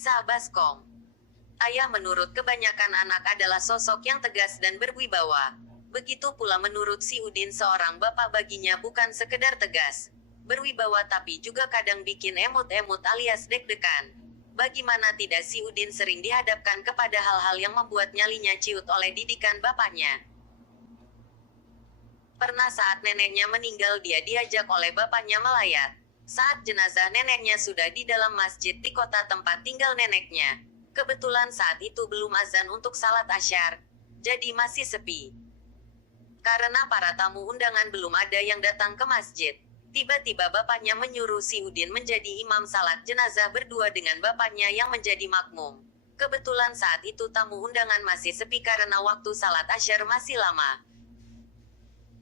Sah Baskom. Ayah menurut kebanyakan anak adalah sosok yang tegas dan berwibawa. Begitu pula menurut si Udin seorang bapak baginya bukan sekedar tegas, berwibawa tapi juga kadang bikin emut-emut alias deg-degan. Bagaimana tidak si Udin sering dihadapkan kepada hal-hal yang membuat nyalinya ciut oleh didikan bapaknya. Pernah saat neneknya meninggal dia diajak oleh bapaknya melayat. Saat jenazah neneknya sudah di dalam masjid di kota tempat tinggal neneknya. Kebetulan saat itu belum azan untuk salat asyar, jadi masih sepi. Karena para tamu undangan belum ada yang datang ke masjid, tiba-tiba bapaknya menyuruh si Udin menjadi imam salat jenazah berdua dengan bapaknya yang menjadi makmum. Kebetulan saat itu tamu undangan masih sepi karena waktu salat asyar masih lama.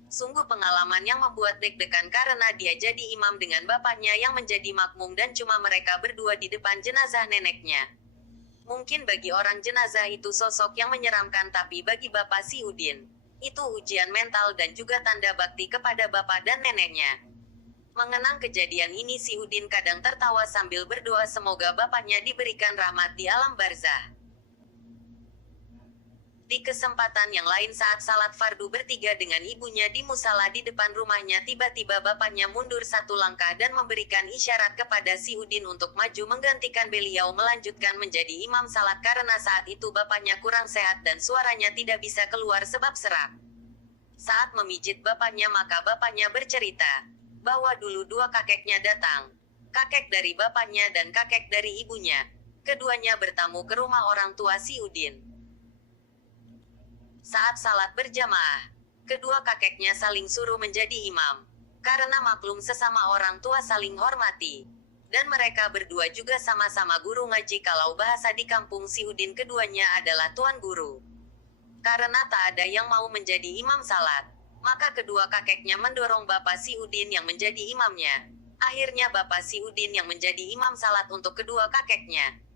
Sungguh pengalaman yang membuat deg-degan karena dia jadi imam dengan bapaknya yang menjadi makmum dan cuma mereka berdua di depan jenazah neneknya. Mungkin bagi orang jenazah itu sosok yang menyeramkan tapi bagi bapak si Udin, itu ujian mental dan juga tanda bakti kepada bapak dan neneknya. Mengenang kejadian ini si Udin kadang tertawa sambil berdoa semoga bapaknya diberikan rahmat di alam barzah. Di kesempatan yang lain saat salat fardu bertiga dengan ibunya di musala di depan rumahnya tiba-tiba bapaknya mundur satu langkah dan memberikan isyarat kepada si Udin untuk maju menggantikan beliau melanjutkan menjadi imam salat karena saat itu bapaknya kurang sehat dan suaranya tidak bisa keluar sebab serak. Saat memijit bapaknya maka bapaknya bercerita bahwa dulu dua kakeknya datang. Kakek dari bapaknya dan kakek dari ibunya. Keduanya bertamu ke rumah orang tua si Udin. Saat salat berjamaah, kedua kakeknya saling suruh menjadi imam. Karena maklum sesama orang tua saling hormati. Dan mereka berdua juga sama-sama guru ngaji kalau bahasa di kampung si Udin keduanya adalah tuan guru. Karena tak ada yang mau menjadi imam salat, maka kedua kakeknya mendorong bapak si Udin yang menjadi imamnya. Akhirnya bapak si Udin yang menjadi imam salat untuk kedua kakeknya.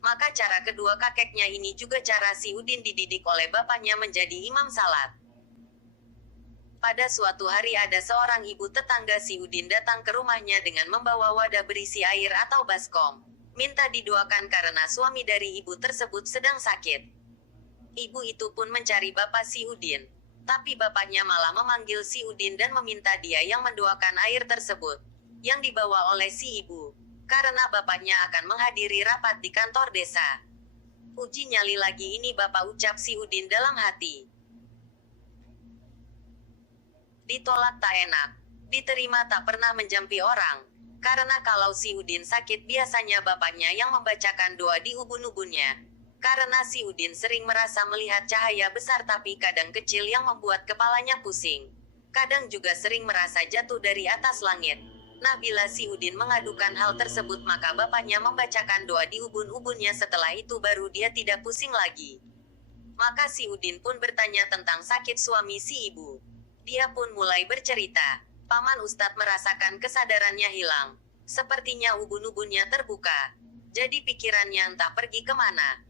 Maka cara kedua kakeknya ini juga cara si Udin dididik oleh bapaknya menjadi imam salat. Pada suatu hari ada seorang ibu tetangga si Udin datang ke rumahnya dengan membawa wadah berisi air atau baskom. Minta didoakan karena suami dari ibu tersebut sedang sakit. Ibu itu pun mencari bapak si Udin. Tapi bapaknya malah memanggil si Udin dan meminta dia yang mendoakan air tersebut. Yang dibawa oleh si ibu. Karena bapaknya akan menghadiri rapat di kantor desa. Uji nyali lagi ini bapak ucap si Udin dalam hati. Ditolak tak enak, diterima tak pernah menjampi orang. Karena kalau si Udin sakit biasanya bapaknya yang membacakan doa di ubun-ubunnya. Karena si Udin sering merasa melihat cahaya besar tapi kadang kecil yang membuat kepalanya pusing. Kadang juga sering merasa jatuh dari atas langit. Nah bila si Udin mengadukan hal tersebut maka bapaknya membacakan doa di ubun-ubunnya setelah itu baru dia tidak pusing lagi. Maka si Udin pun bertanya tentang sakit suami si ibu. Dia pun mulai bercerita. Paman Ustadz merasakan kesadarannya hilang. Sepertinya ubun-ubunnya terbuka. Jadi pikirannya entah pergi kemana.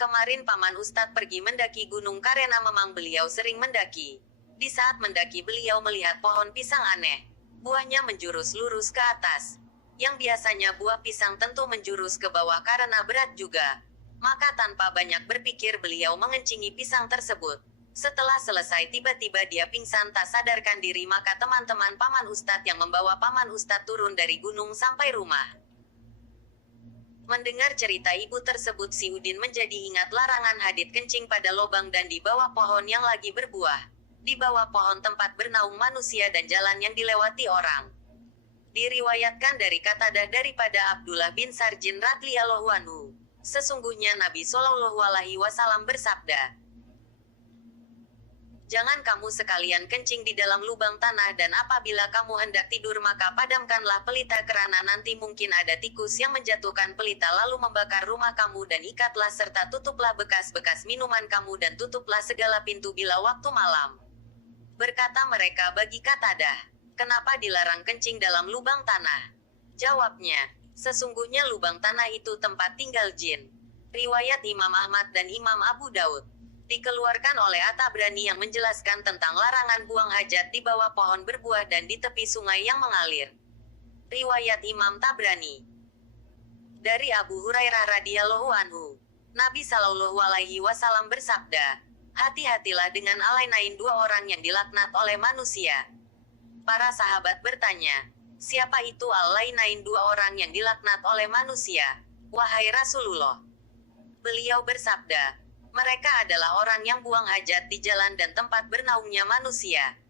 Kemarin Paman Ustadz pergi mendaki gunung karena memang beliau sering mendaki. Di saat mendaki beliau melihat pohon pisang aneh. Buahnya menjurus lurus ke atas. Yang biasanya buah pisang tentu menjurus ke bawah karena berat juga. Maka tanpa banyak berpikir beliau mengencingi pisang tersebut. Setelah selesai tiba-tiba dia pingsan tak sadarkan diri maka teman-teman Paman Ustadz yang membawa Paman Ustadz turun dari gunung sampai rumah. Mendengar cerita ibu tersebut si Udin menjadi ingat larangan hadit kencing pada lobang dan di bawah pohon yang lagi berbuah. Di bawah pohon tempat bernaung manusia dan jalan yang dilewati orang. Diriwayatkan dari Qatadah daripada Abdullah bin Sarjin radhiyallahu anhu. Sesungguhnya Nabi Shallallahu Alaihi Wasallam bersabda, jangan kamu sekalian kencing di dalam lubang tanah dan apabila kamu hendak tidur maka padamkanlah pelita kerana nanti mungkin ada tikus yang menjatuhkan pelita lalu membakar rumah kamu dan ikatlah serta tutuplah bekas-bekas minuman kamu dan tutuplah segala pintu bila waktu malam. Berkata mereka bagi Qatadah, kenapa dilarang kencing dalam lubang tanah? Jawabnya, sesungguhnya lubang tanah itu tempat tinggal jin. Riwayat Imam Ahmad dan Imam Abu Daud. Dikeluarkan oleh At-Tabrani yang menjelaskan tentang larangan buang hajat di bawah pohon berbuah dan di tepi sungai yang mengalir. Riwayat Imam Tabrani. Dari Abu Hurairah radhiyallahu anhu, Nabi Shallallahu alaihi wasallam bersabda, "Hati-hatilah dengan alainain dua orang yang dilaknat oleh manusia." Para sahabat bertanya, "Siapa itu alainain dua orang yang dilaknat oleh manusia, wahai Rasulullah?" Beliau bersabda, "Mereka adalah orang yang buang hajat di jalan dan tempat bernaungnya manusia."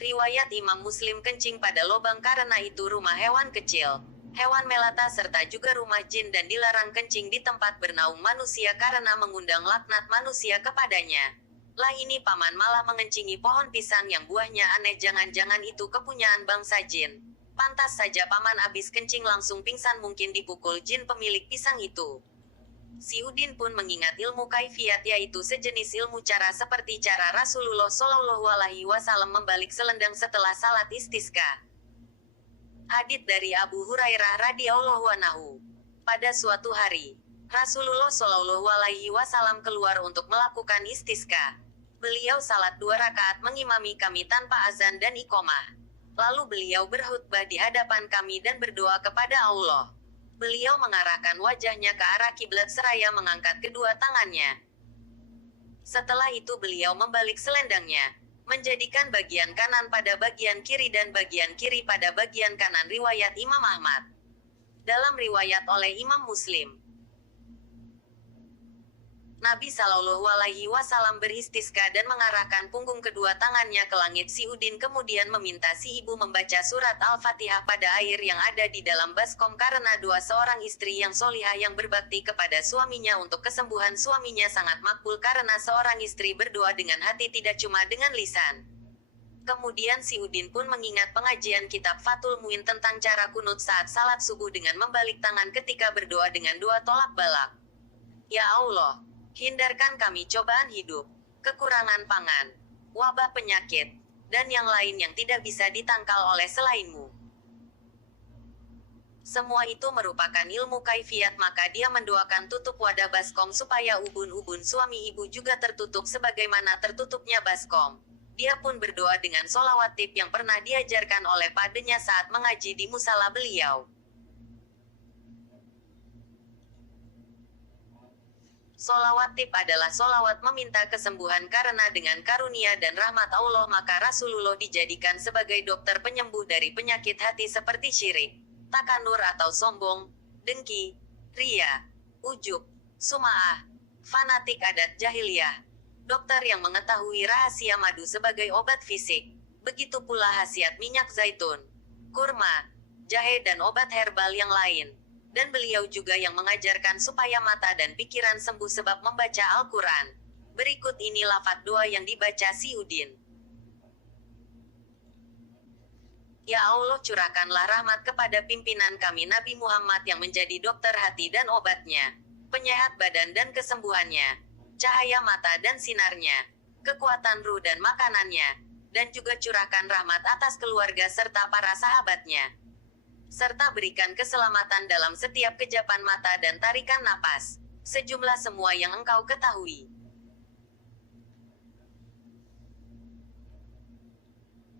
Riwayat Imam Muslim. Kencing pada lubang karena itu rumah hewan kecil, hewan melata serta juga rumah jin, dan dilarang kencing di tempat bernaung manusia karena mengundang laknat manusia kepadanya. Lah ini paman malah mengencingi pohon pisang yang buahnya aneh, jangan-jangan itu kepunyaan bangsa jin. Pantas saja paman abis kencing langsung pingsan, mungkin dipukul jin pemilik pisang itu. Si Udin pun mengingat ilmu kaifiyat, yaitu sejenis ilmu cara seperti cara Rasulullah Shallallahu alaihi wasallam membalik selendang setelah salat istisqa. Hadits dari Abu Hurairah radhiyallahu anhu. Pada suatu hari, Rasulullah Shallallahu alaihi wasallam keluar untuk melakukan istisqa. Beliau salat 2 rakaat mengimami kami tanpa azan dan iqomah. Lalu beliau berkhutbah di hadapan kami dan berdoa kepada Allah. Beliau mengarahkan wajahnya ke arah kiblat seraya mengangkat kedua tangannya. Setelah itu beliau membalik selendangnya, menjadikan bagian kanan pada bagian kiri dan bagian kiri pada bagian kanan. Riwayat Imam Ahmad. Dalam riwayat oleh Imam Muslim, Nabi Shallallahu alaihi wasallam beristisqa dan mengarahkan punggung kedua tangannya ke langit. Si Udin kemudian meminta si ibu membaca surat Al-Fatihah pada air yang ada di dalam baskom karena doa seorang istri yang solihah yang berbakti kepada suaminya untuk kesembuhan suaminya sangat makbul karena seorang istri berdoa dengan hati, tidak cuma dengan lisan. Kemudian si Udin pun mengingat pengajian kitab Fathul Muin tentang cara kunut saat salat subuh dengan membalik tangan ketika berdoa dengan doa tolak balak. Ya Allah, hindarkan kami cobaan hidup, kekurangan pangan, wabah penyakit, dan yang lain yang tidak bisa ditangkal oleh selainmu. Semua itu merupakan ilmu kaifiat, maka dia mendoakan tutup wadah baskom supaya ubun-ubun suami ibu juga tertutup sebagaimana tertutupnya baskom. Dia pun berdoa dengan sholawat tip yang pernah diajarkan oleh padenya saat mengaji di musala beliau. Sholawat tip adalah sholawat meminta kesembuhan karena dengan karunia dan rahmat Allah maka Rasulullah dijadikan sebagai dokter penyembuh dari penyakit hati seperti syirik, takanur atau sombong, dengki, ria, ujub, sum'ah, fanatik adat jahiliyah. Dokter yang mengetahui rahasia madu sebagai obat fisik, begitu pula khasiat minyak zaitun, kurma, jahe dan obat herbal yang lain. Dan beliau juga yang mengajarkan supaya mata dan pikiran sembuh sebab membaca Al-Quran. Berikut ini lafaz doa yang dibaca si Udin. Ya Allah, curahkanlah rahmat kepada pimpinan kami Nabi Muhammad yang menjadi dokter hati dan obatnya, penyehat badan dan kesembuhannya, cahaya mata dan sinarnya, kekuatan ruh dan makanannya, dan juga curahkan rahmat atas keluarga serta para sahabatnya. Serta berikan keselamatan dalam setiap kejapan mata dan tarikan napas, sejumlah semua yang engkau ketahui.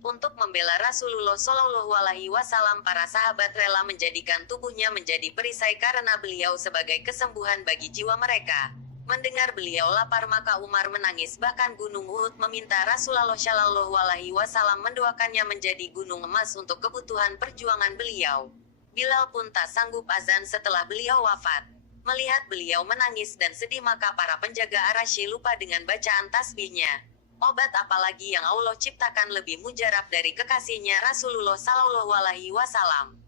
Untuk membela Rasulullah Shallallahu alaihi wasallam, para sahabat rela menjadikan tubuhnya menjadi perisai karena beliau sebagai kesembuhan bagi jiwa mereka. Mendengar beliau lapar maka Umar menangis, bahkan gunung Uhud meminta Rasulullah Shallallahu alaihi wasallam mendoakannya menjadi gunung emas untuk kebutuhan perjuangan beliau. Bilal pun tak sanggup azan setelah beliau wafat. Melihat beliau menangis dan sedih maka para penjaga Arasy lupa dengan bacaan tasbihnya. Obat apalagi yang Allah ciptakan lebih mujarab dari kekasihnya Rasulullah Shallallahu alaihi wasallam.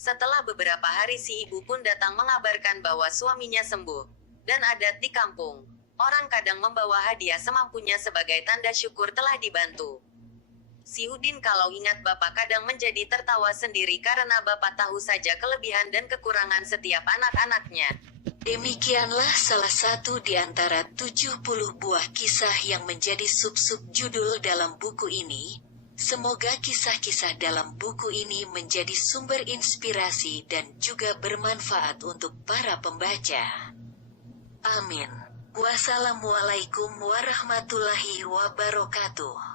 Setelah beberapa hari si ibu pun datang mengabarkan bahwa suaminya sembuh. Dan adat di kampung, orang kadang membawa hadiah semampunya sebagai tanda syukur telah dibantu. Si Udin kalau ingat bapak kadang menjadi tertawa sendiri karena bapak tahu saja kelebihan dan kekurangan setiap anak-anaknya. Demikianlah salah satu di antara 70 buah kisah yang menjadi sub-sub judul dalam buku ini. Semoga kisah-kisah dalam buku ini menjadi sumber inspirasi dan juga bermanfaat untuk para pembaca. Amin. Wassalamualaikum warahmatullahi wabarakatuh.